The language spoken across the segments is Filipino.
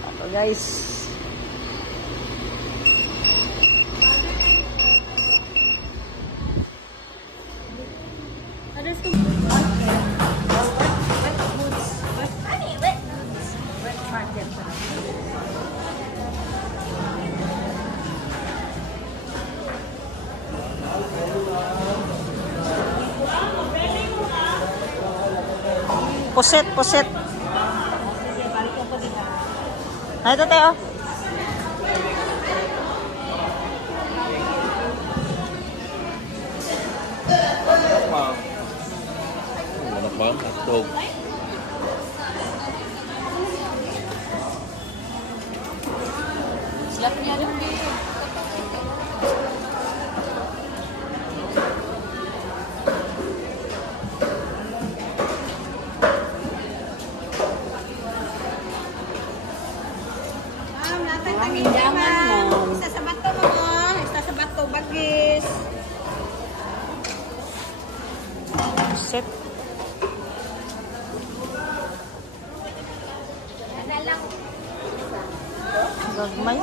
Ako guys. Puset, puset. Ay, ito tayo. Enak banget, hotdog. Siapnya ada. Isa sa bato mo. Isa sa bato, bagis. Puset. Gagmay.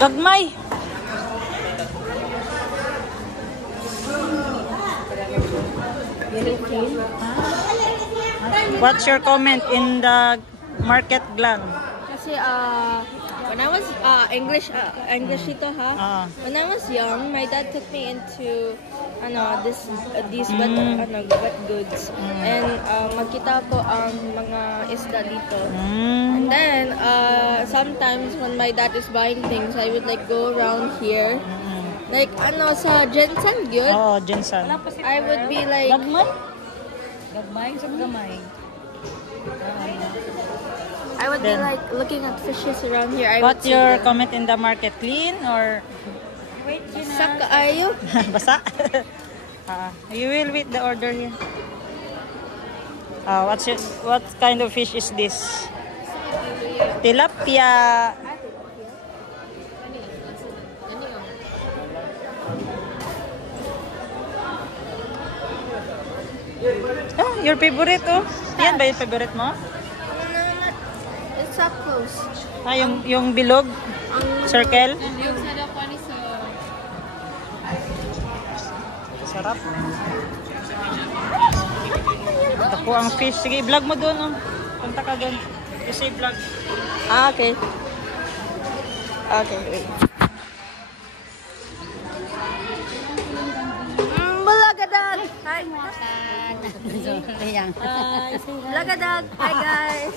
Gagmay. What's your comment in the market glam? Kasi when I was English ito ha. When I was young, my dad took me into these wet goods and magkita ko ang mga isda dito. And then sometimes when my dad is buying things, I would like go around here. Like sa Jensen good. Oh, Jensen. I would be like Gagmay? Gagmay sa gamay. I would be like looking at fishes around here. What's your comment in the market? Clean or Sak kaayo. basa? You will wait the order here. What kind of fish is this? Tilapia. Your favorite oh? Yan ba yung favorite mo? It's up close. Yung bilog? Circle? Sarap. Ako ang fish. Sige, vlog mo doon oh. Punta ka doon. You say vlog. Okay. Okay, wait. Bulagadog! Hi! Bulagadog! Hi guys!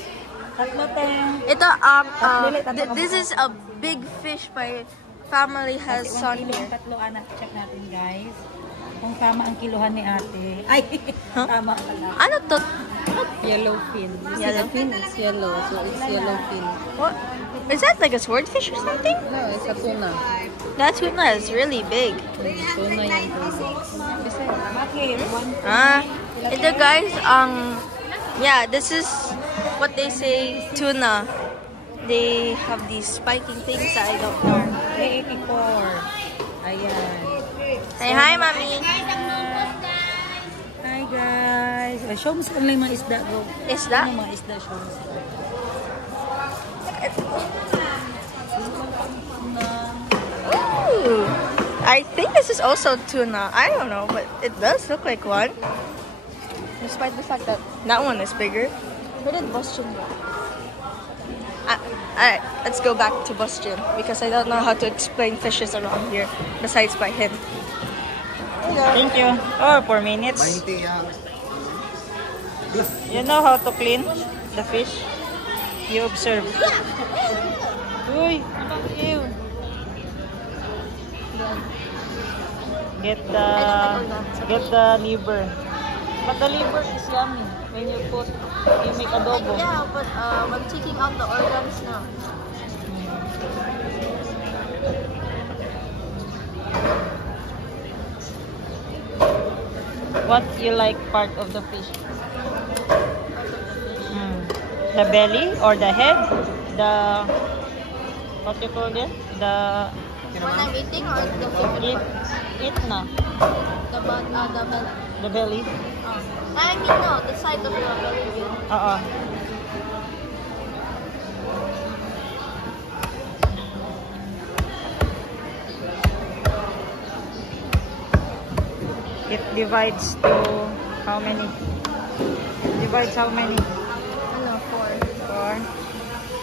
Ito, this is a big fish my family has on here. Tatlo anak, check natin guys. Kung tama ang kiluhan ni ate. Ay, tama pala. Ano to? Yellowfin. Yellowfin? It's yellow, so it's yellowfin. What? Is that like a swordfish or something? No, it's a tuna. That tuna is really big. Tuna yung Ito guys, yeah, this is what they say tuna. They have these spiking things that I don't know. 384. Ayan. Say hi, mommy. Hi guys. Show mo sa kanila yung mga isda ko. Isda? Yung mga isda, show mo sa Ooh, I think this is also tuna. I don't know, but it does look like one. Despite the fact that that one is bigger. Where did Boston go? Alright, let's go back to Boston because I don't know how to explain fishes around here besides by him. Thank you. Oh, 4 minutes. You know how to clean the fish? You observe. Uy, ew. Get the liver. But the liver is yummy when you make adobo. Yeah, but I'm taking out the organs now. What you like part of the fish? The belly or the head? The what you call it? The When I'm eating or the eat eat na. the belly. The belly. I mean no, the side of the belly. Oo. It divides to how many? Divides how many? Ano, 4. 4.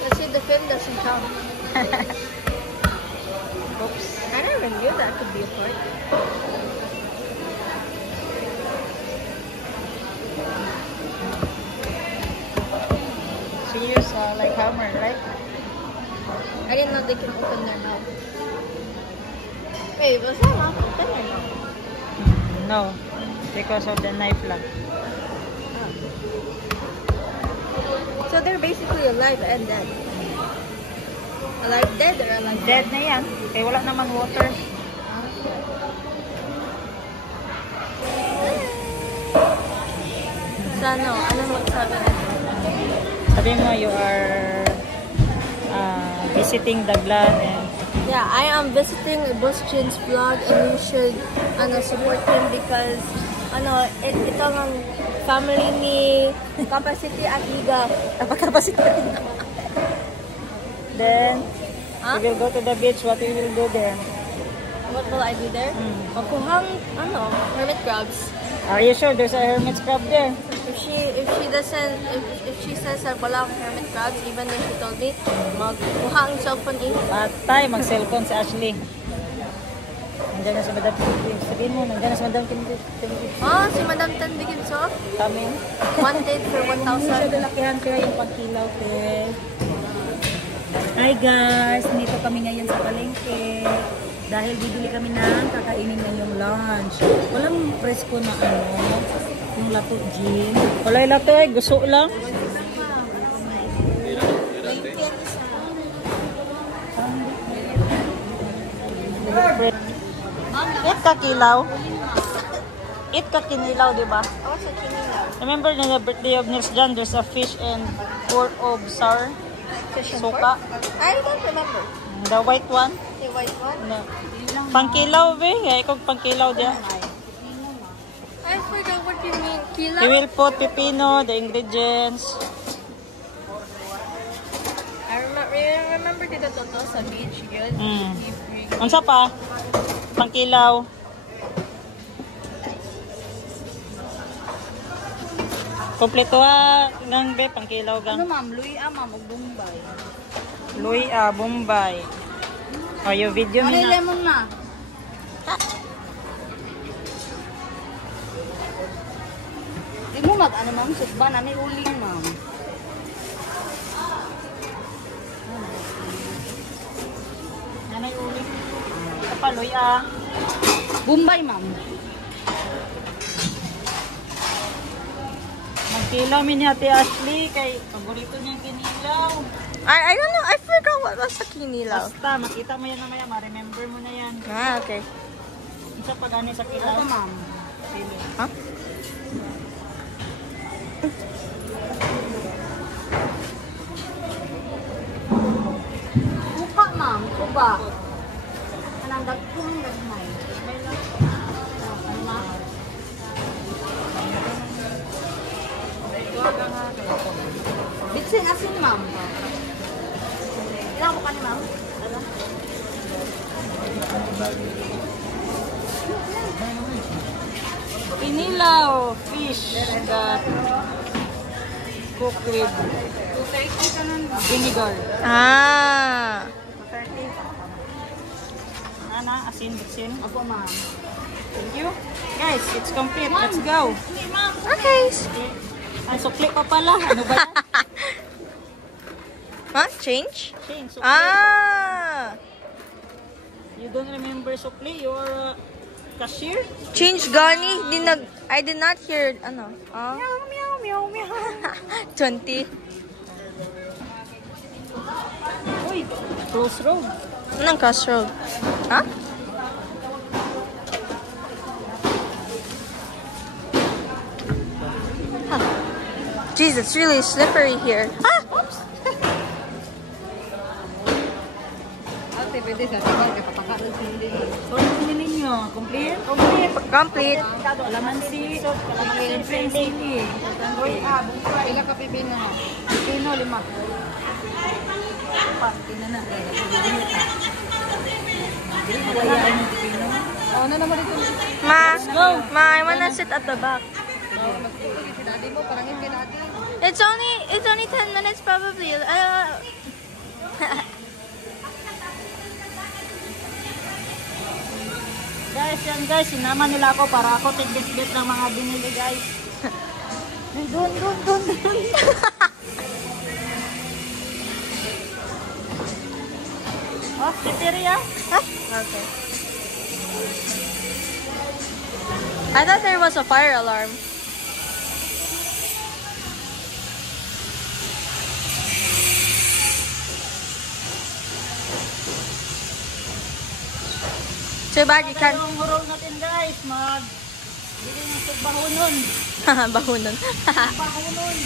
Let's see, the film doesn't count. Oops. I never knew that could be a part. She used like hammer, right? I didn't know they can open their mouth. Wait, was that mouth open or no? No, because of the knife lang. So they're basically alive and dead. Alive dead or alive Dead na yan. Kaya wala naman water. So ano magsabi natin? Sabi mo, you are visiting Daglan and Yeah, I am visiting Boss Jin's vlog and you should support him because ito ang family ni Capacity at Liga. Capacity. Then, Huh? we will go to the beach. What we will do there? What will I do there? Magkuhang hermit crabs. Are you sure there's a hermit's crab there? If she says that walang hermit crabs, even if she told me, magkuha ang cellphone in. Patay, mag-cellphone si Ashley. Nandiyan na si Madam Tindig. Sabihin mo, nandiyan na si Madam Tindig. Si Madam Tandigin so? Coming. One date for 1,000. Siya dalakihan kaya yung pagkilaw, te. Hi guys, dito kami ngayon sa palengke. Dahil bibili kami ng kakainin ngayong lunch. Walang presko na yung lato gin. Wala yung lato gusto lang. Eat ka kilaw. Eat ka kinilaw, di ba? Sa kinilaw. Remember na the birthday of Nils John, there's a fish and pork of sour. Fish and Suka. pork? I don't remember. The white one. The white one? No. Pangkilaw, be. Ikaw pangkilaw dia. I forgot what you mean. We Kilaw? will put pipino, the ingredients. I remember dito to sa beach. Yun. Unsa pa? Pangkilaw. Kompleto gang be, pangkilaw gang. Ma'am? Luya, ma'am. O Bombay. Luya, Bombay. Oh, yung video Ano mi yung na. lemon na? Di mo mag-ano, ma'am? Sukba na may uling, ma'am. Nanay uling. Ito pa, luya. Bombay, ma'am. Magkilaw mi ni Ate Ashley kay paborito niyang kinilaw. I don't know. I forgot what was sa kinilaw. Basta, makita mo yan namaya, ma-remember mo na yan. Okay. Isa pa gani sa kilaw. Ito, ma'am. Sili. Huh? Suka, ma'am. Suka. Anong dagkong gagmay? Bitsin asin, ma'am. Ilang ko ka ni, ma'am? Kinilaw fish that cooked with 230 ka nun, ma'am. vinegar. 30. Ana, asin, bitsin. Opo, ma'am. Thank you. Guys, it's complete. Let's go. Okay. Ay, sukli pa pala. Ano ba yan? Huh? Change? Shane, sukli. You don't remember sukli? You're a cashier? Change gani? I did not hear, Meow, meow, meow. 20. Uy, crossroad. Anong crossroad? Huh? Jeez, it's really slippery here. Ah! Oops! Ate, pwede sa tingin, kapapakalan sa hindi. So, ano pinili nyo? Complete? Complete. Kalamansi. Siyempre, sili. Ilang ka pipino? Pipino, 5. Tingnan na. Magayaan yung pipino. Oo, na naman dito. Ma, I wanna sit at the back. Si daddy mo, parangin kay daddy. It's only 10 minutes probably. Guys, yan guys, sinama nila ako para ako tigit-git ng mga binili guys. Doon. Oh, kitiria. Okay. I thought there was a fire alarm. Too bad you can't. Yung hurol natin guys, bili ng bahonon. Bahunon. Bahonon.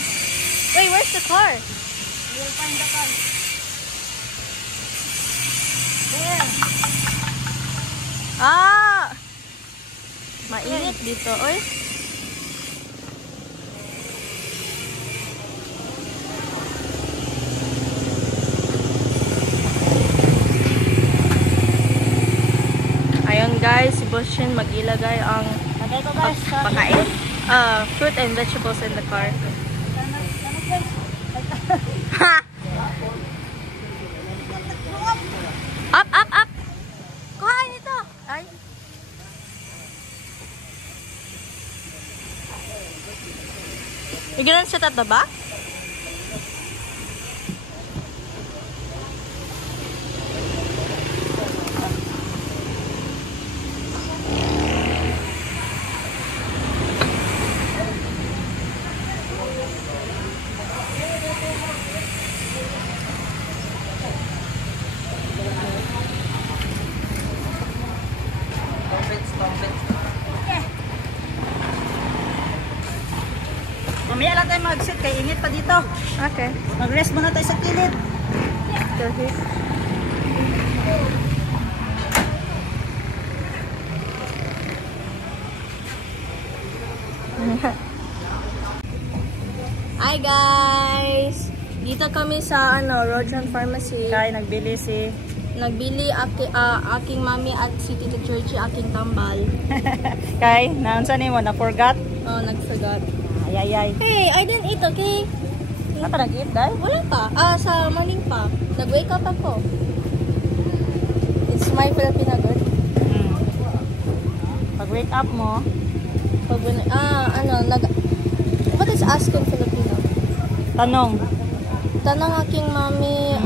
Wait, where's the car? We'll find the car. There. Ah! Mainit dito, oy. Ayun guys, si Bushin mag-ilagay ang Lagay ko guys. pakain. Fruit and vegetables in the car. Ha! Up! Kuhain ito! Ay. You're gonna sit at the back? Mamaya lang tayo mag-sit kay init pa dito. Okay. Mag-rest muna tayo sa kilid. Hi guys! Dito kami sa Rojan Pharmacy. Kaya nagbili Nagbili aking mami at si Tita Georgie aking tambal. Kay, naunsa ni mo, na-forgot? Oh, nag-forgot. Ay. Hey, I didn't eat, okay? Ano pa nag-eat, dahil? Wala pa. Sa morning pa. Nag-wake up ako. It's my Filipino good. Pag-wake up mo, what is ask in Filipino? tanong. Tanong aking mami,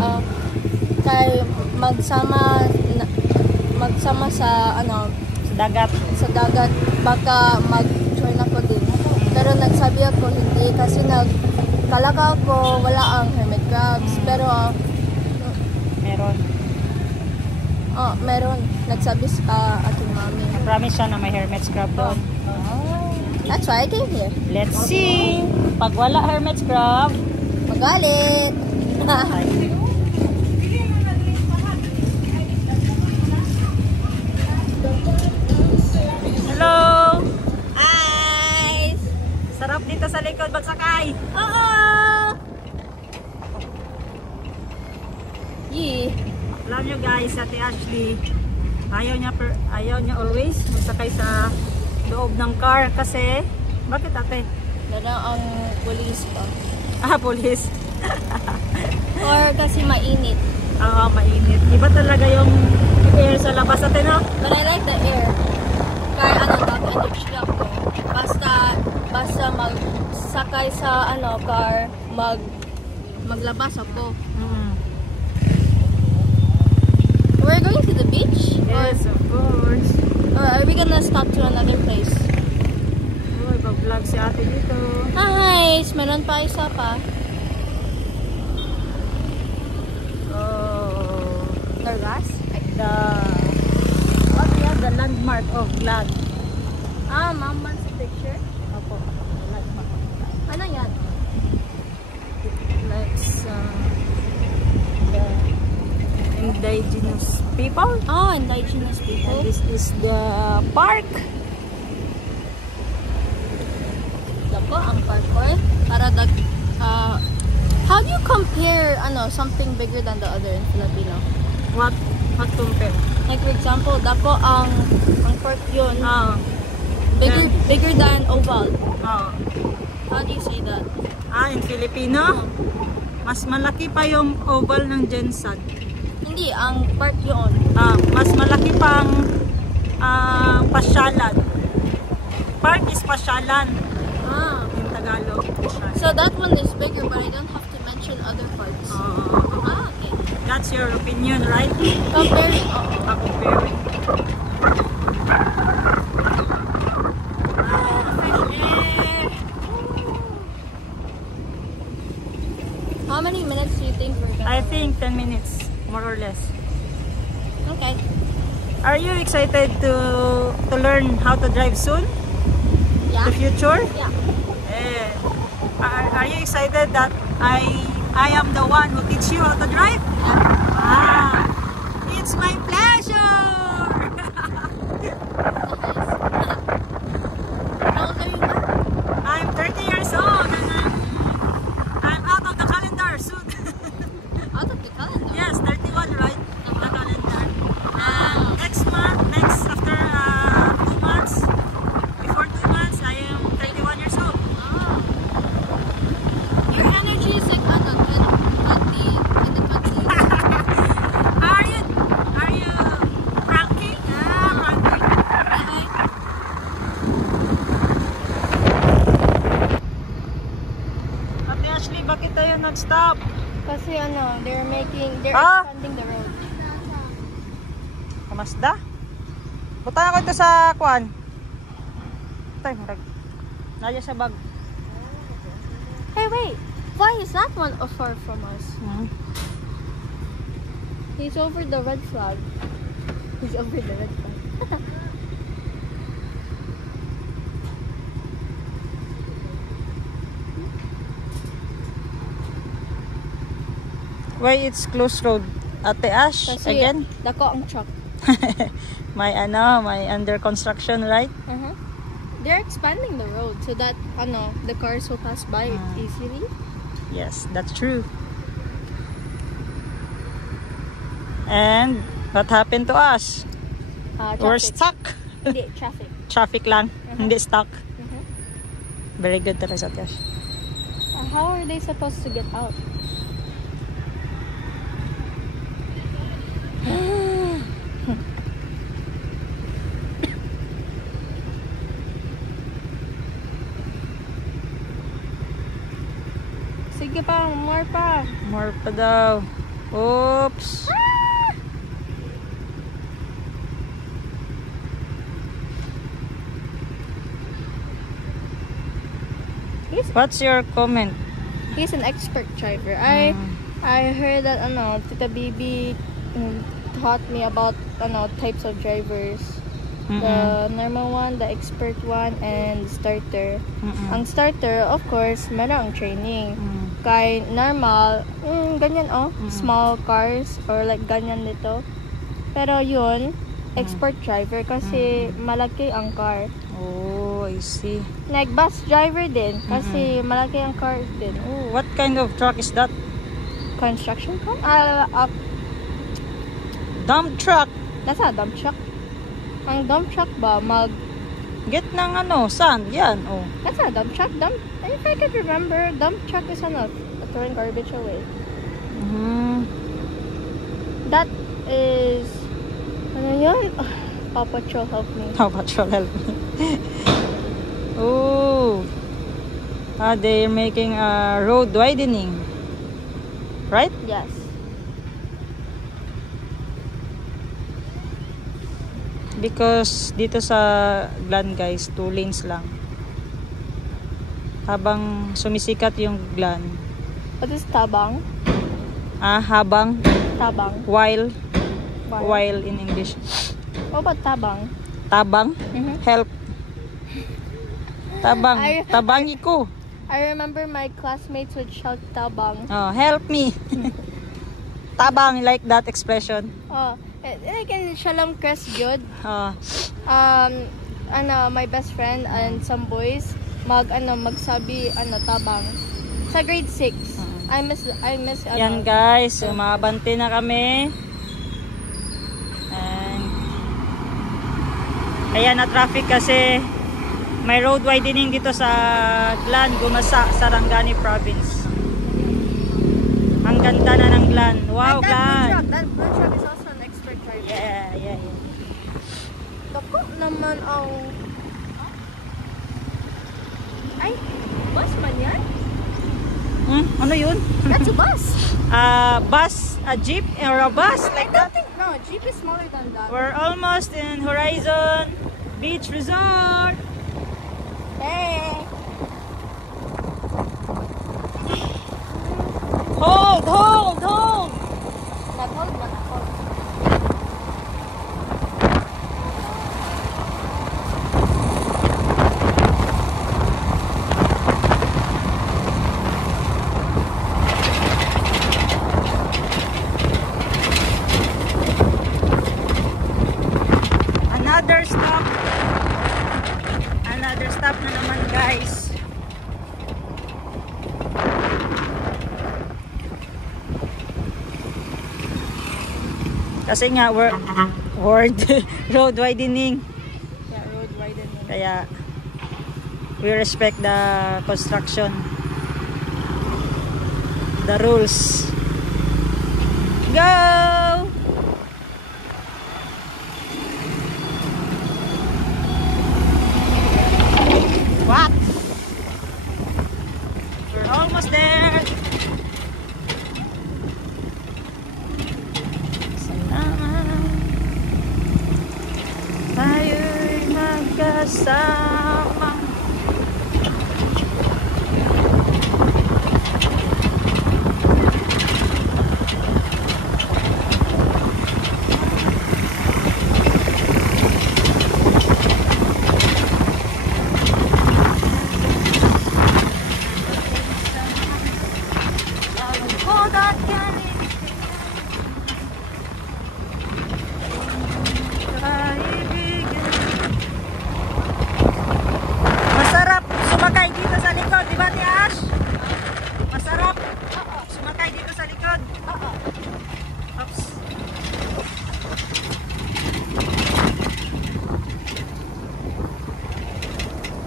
kay magsama sa Sa dagat. baka mag-join ako din. Pero nagsabi ako hindi kasi nagkalaka ako wala ang hermit crabs. Pero meron. Nagsabi sa aking mami. Promise siya na may hermit scrub doon. That's why I came here. Let's see. Pag wala hermit scrub, Magalit. hello! Hi! Sarap dito sa likod magsakay. Oo! Yee. Alam nyo guys, Ate Ashley, ayaw niya always magsakay sa loob ng car kasi, bakit ate? Dala ang police pa. Police. Or kasi mainit. Mainit. Iba talaga yung air sa labas ate, no? But I like the air. Kaya energy ako. Basta magsakay sa car, maglabas ako. We're going to the beach? Yes, of course. Or are we gonna stop to another place? Uy, pag-vlog si ate dito. Nice! Meron pa isa pa. Oh. Nervous? The landmark of Glad. Mom wants a picture? Opo. Landmark of Glad. Ano yan? the indigenous people. Oh, indigenous people. And this is the park. Dako ang parkour para how do you compare something bigger than the other in Filipino? What compare? Like for example, dako ang park yun. Bigger than oval. How do you say that? In Filipino, mas malaki pa yung oval ng Jensen. Hindi, ang park yun. Mas malaki pang pasyalan. Park is pasyalan in Tagalog. So that one is bigger, but I don't have to mention other parts. Okay. That's your opinion, right? Comparing. Comparing. How many minutes do you think we're gonna? I think 10 minutes, more or less. Okay. Are you excited to learn how to drive soon? Yeah. The future? Yeah. Are you excited that I am the one who teach you how to drive? It's my pleasure. How old are you now? I'm 30 years old and I'm out of the calendar soon. Out of the calendar? Yes, 31, right? Of the calendar. Next month, after 2 months, before 2 months, I am 31 years old. Your energy is like 20. Are you pranking? Pranking. Ate Ashley, bakit tayo not-stop? Kasi they're expanding the road. Kamasda? Butang ako ito sa kuan. Tay, marag. Naya sa bag. Hey, wait. Why is that one far from us? He's over the red flag. He's over the red flag. Why it's close road? Ate Ash, Kasi again? dako ang truck. my under construction, right? They're expanding the road so that the cars will pass by easily. Yes, that's true. And what happened to us? We're Traffic. stuck. Hindi, traffic. Traffic lang, hindi stuck. Very good talaga, Ate Ash. How are they supposed to get out? Sige pa, more pa. More pa daw. Oops. What's your comment? He's an expert driver. I heard that Tita Bibi taught me about types of drivers. The normal one, the expert one, and starter. Ang starter, of course, merong training. Kay normal, ganyan small cars or like ganyan dito. Pero yun, expert driver kasi malaki ang car. Oh, I see. Like bus driver din kasi malaki ang car din. Oh, what kind of truck is that? Construction car? Dump truck. Nasa dump truck? Ang dump truck ba Get ng sand, yan, oh. That's not a dump truck. If I could remember, dump truck is throwing garbage away. That is, yun? Paw Patrol, help me. Paw Patrol, help me. Oh. They're making a road widening. Right? Yes. Because dito sa Glan, guys, 2 lanes lang. Habang sumisikat yung Glan. What is tabang? Habang. Tabang. While in English. What about tabang? Tabang? Help. Tabang. Tabangi ko. I remember my classmates would shout tabang. Oh, help me. Tabang, like that expression. Oh, like in Shalom Crest good. Oh, My best friend and some boys magsabi tabang sa grade 6. I miss yan guys, umabante na kami. And kaya na traffic kasi may road widening dito sa Glan, Gumasa, Sarangani Province. Ang ganda na ng Glan. Wow, Glan. That blue truck is also an expert driver. Yeah. Dako naman ang ay bus man yan? Ano yun? That's a bus. Bus, a jeep, or a bus like that. No, jeep is smaller than that. We're almost in Horizon Beach Resort. Hey. Hold. Not hold. Another stop na naman guys. Kasi nga road widening. Yeah, road widening. Kaya we respect the construction, the rules. Go! What? We're almost there. Tayo'y magkasama. Masarap sumakay dito sa likod, di ba, Ate Ash? Masarap sumakay dito sa likod. Oops.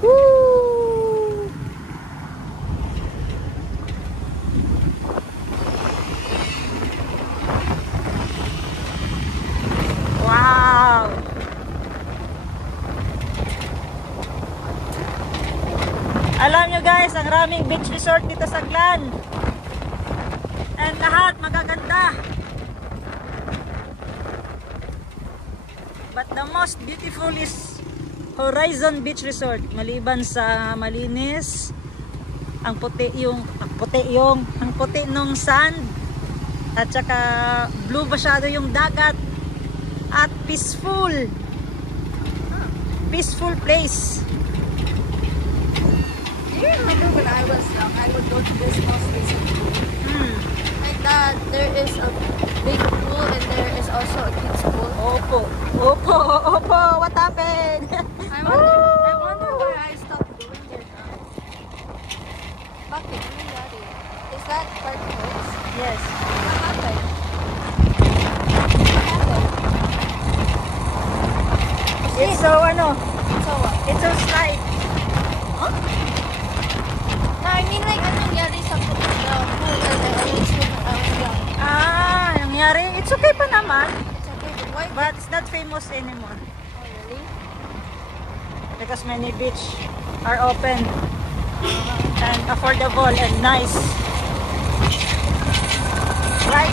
Woo! Wow! Alam nyo guys, ang raming beach resort dito sa Glan. And lahat magaganda. But the most beautiful is Horizon Beach Resort. Maliban sa malinis, ang puti nung sand, at saka blue masyado yung dagat, at peaceful place. Do you remember when I was young, I would go to this most recent pool? Like that, there is a big pool and there is also a kids pool. Opo, what happened? I wonder why I stopped doing it now. Bakit? Ano nangyari? Is that part of it? Yes. What happened? It's so So what? it's so slide. Huh? No, I mean like, ano nangyari sa pool and I was when I was young. Nangyari? It's okay pa naman. It's okay, but why? But it's not famous anymore. Oh, really? Because many beach are open and affordable and nice. Right.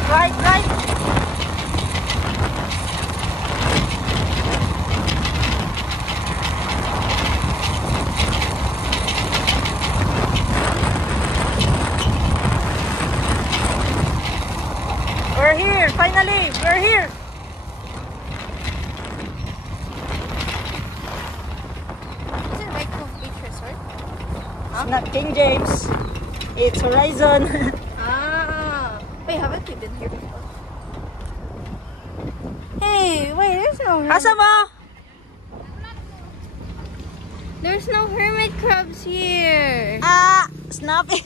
We're here, finally, we're here. Is it White Cove Beach Resort? It's not King James. It's Horizon. Wait, haven't we been here before? Hey, wait, Asa mo? there's no hermit crabs here. Snappy.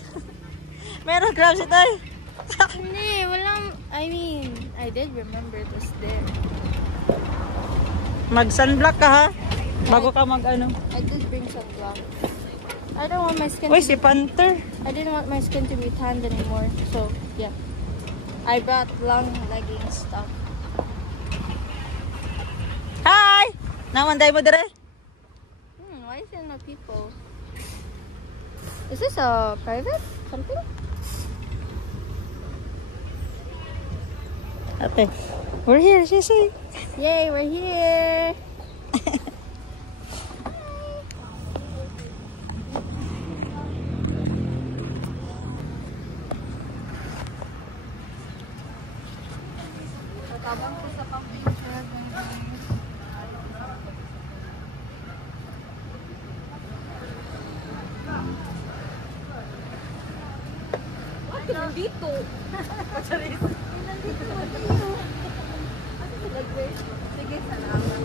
Meron crabs ito eh. Hindi, walang, I mean, I did remember this there. Mag-sunblock ka ha? Bago ka mag-ano. I did bring sunblock. I don't want my skin Uy, to si Panther. I didn't want my skin to be tanned anymore, so yeah. I brought long legging stuff. Hi! Namanday mo dire? Why is there no people? Is this a private something? Ate, we're here, she say. Yay, we're here! Nandito. Sige, salamat.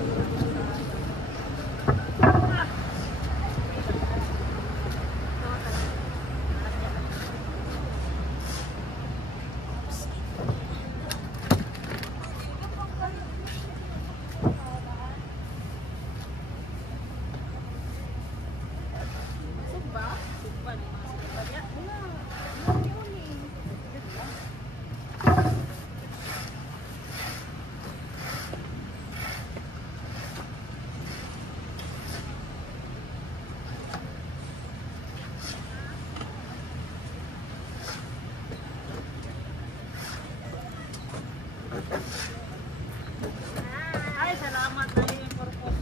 Ay, salamat na yung purpose.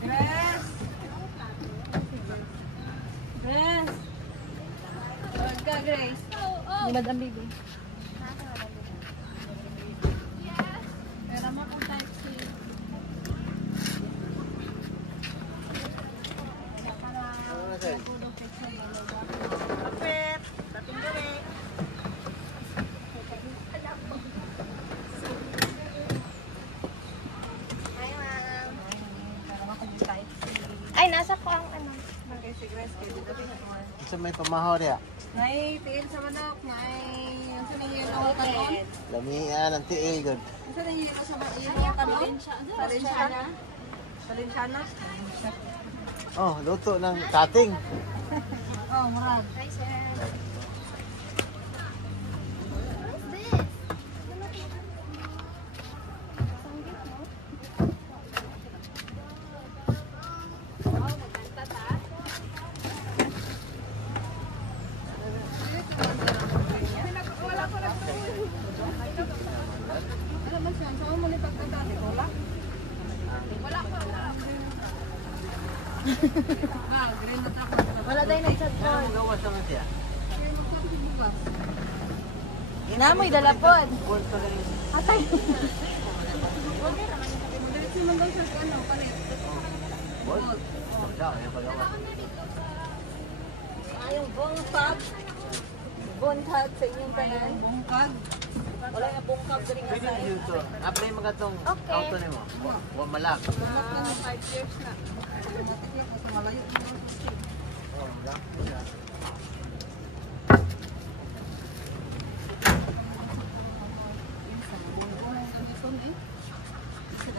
Grace! Grace! Huwag ka, Grace. Ni Madam Bibi. Pero mo kung type C. Kapit! Dating gabi. Ay, nasa ko ang ano. Sa may pamahaw niya. May tiil sa manok, may sa nangyayari ako kanon. Lamian ang tiil good. Sa nangyayari sa kanon. Valenciana. Valenciana. Oh, luto ng cutting. Oh, murad. Wala tayo na isang Ano mo gawa sa mga siya? Inamoy dalapon. Atay. Yung bungkag. Bungkag sa inyong tanan. Bungkag. Wala na bungkag din Pwede na dito. Apply mga itong Okay. auto ni mo. Huwag malag. 5 years na.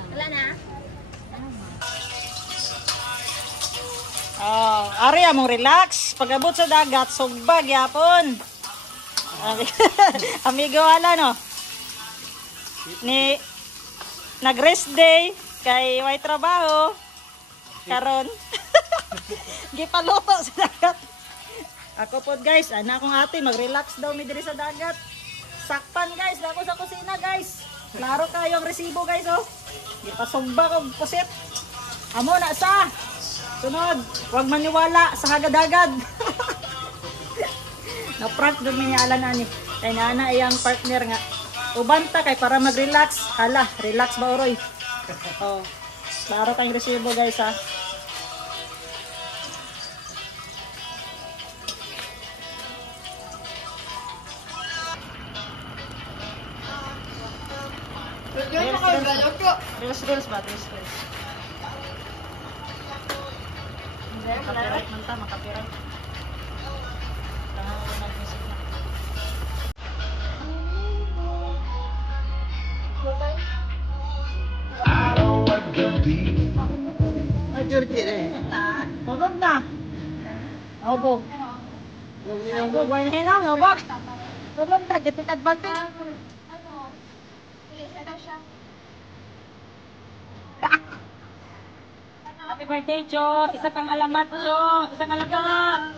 Wala na. Oh, ari among relax. Pag-abot sa dagat, sugbag yapon. Amigo wala no. Ni nag-rest day kay way trabaho. Karon. Gipaluto sa dagat. Ako po guys, ana akong ate mag-relax daw mi diri sa dagat. Sakpan guys, dako sa kusina guys. Klaro kayo ang resibo guys oh. Gipasugba og pusit. Amo na sa. Sunod, huwag maniwala sa hagad-hagad. Na-prank doon minyalan ani. Kay nana iyang partner nga. Ubanta kay para mag-relax. Hala, relax ba oroy? Oh. Klaro tayong resibo guys ha. Reels ba? Reels. Hindi, copyright man ta, makapiright. Tangan ko nag-music na. Hubog na. Hubog. Hubog. Wala na lang, hubog. Hubog na, gipit advantage. Happy birthday, Jo. Isa kang alamat, Jo. Isang alamat.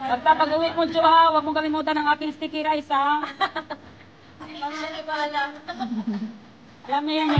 Basta pag-uwi mo, Jo, ha. Huwag mong kalimutan ang aking sticky rice, ha. Alam niyo yan.